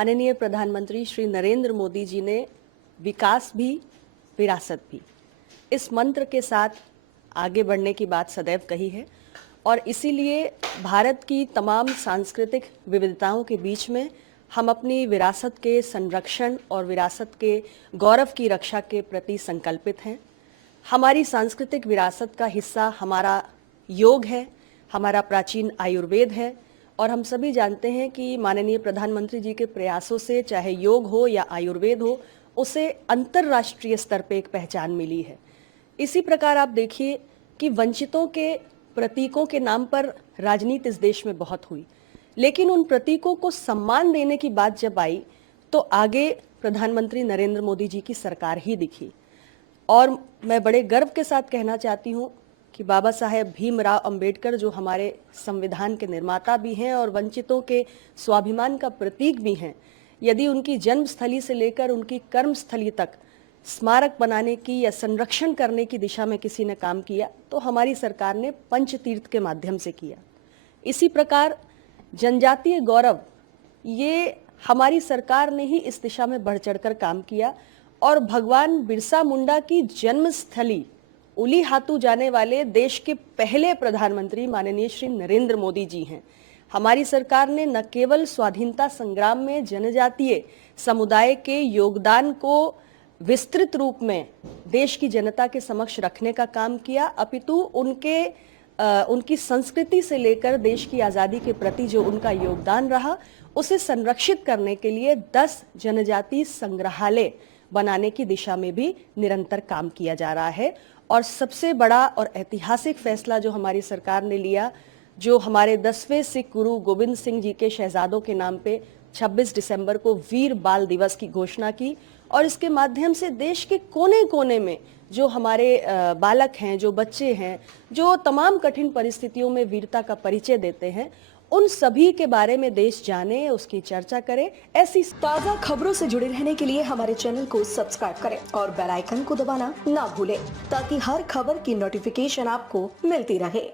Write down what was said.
माननीय प्रधानमंत्री श्री नरेंद्र मोदी जी ने विकास भी विरासत भी इस मंत्र के साथ आगे बढ़ने की बात सदैव कही है और इसीलिए भारत की तमाम सांस्कृतिक विविधताओं के बीच में हम अपनी विरासत के संरक्षण और विरासत के गौरव की रक्षा के प्रति संकल्पित हैं। हमारी सांस्कृतिक विरासत का हिस्सा हमारा योग है, हमारा प्राचीन आयुर्वेद है और हम सभी जानते हैं कि माननीय प्रधानमंत्री जी के प्रयासों से चाहे योग हो या आयुर्वेद हो, उसे अंतर्राष्ट्रीय स्तर पर एक पहचान मिली है। इसी प्रकार आप देखिए कि वंचितों के प्रतीकों के नाम पर राजनीति इस देश में बहुत हुई, लेकिन उन प्रतीकों को सम्मान देने की बात जब आई तो आगे प्रधानमंत्री नरेंद्र मोदी जी की सरकार ही दिखी। और मैं बड़े गर्व के साथ कहना चाहती हूँ कि बाबा साहेब भीमराव अंबेडकर जो हमारे संविधान के निर्माता भी हैं और वंचितों के स्वाभिमान का प्रतीक भी हैं, यदि उनकी जन्मस्थली से लेकर उनकी कर्मस्थली तक स्मारक बनाने की या संरक्षण करने की दिशा में किसी ने काम किया तो हमारी सरकार ने पंचतीर्थ के माध्यम से किया। इसी प्रकार जनजातीय गौरव, ये हमारी सरकार ने ही इस दिशा में बढ़ चढ़कर काम किया और भगवान बिरसा मुंडा की जन्मस्थली उलीहातू जाने वाले देश के पहले प्रधानमंत्री माननीय श्री नरेंद्र मोदी जी हैं। हमारी सरकार ने न केवल स्वाधीनता संग्राम में जनजातीय समुदाय के योगदान को विस्तृत रूप में देश की जनता के समक्ष रखने का काम किया, अपितु उनकी संस्कृति से लेकर देश की आज़ादी के प्रति जो उनका योगदान रहा उसे संरक्षित करने के लिए 10 जनजातीय संग्रहालय बनाने की दिशा में भी निरंतर काम किया जा रहा है। और सबसे बड़ा और ऐतिहासिक फैसला जो हमारी सरकार ने लिया, जो हमारे 10वें सिख गुरु गोविंद सिंह जी के शहजादों के नाम पे 26 दिसंबर को वीर बाल दिवस की घोषणा की और इसके माध्यम से देश के कोने कोने में जो हमारे बालक हैं, जो बच्चे हैं, जो तमाम कठिन परिस्थितियों में वीरता का परिचय देते हैं, उन सभी के बारे में देश जाने, उसकी चर्चा करे। ऐसी ताज़ा खबरों से जुड़े रहने के लिए हमारे चैनल को सब्सक्राइब करें और बेल आइकन को दबाना ना भूलें ताकि हर खबर की नोटिफिकेशन आपको मिलती रहे।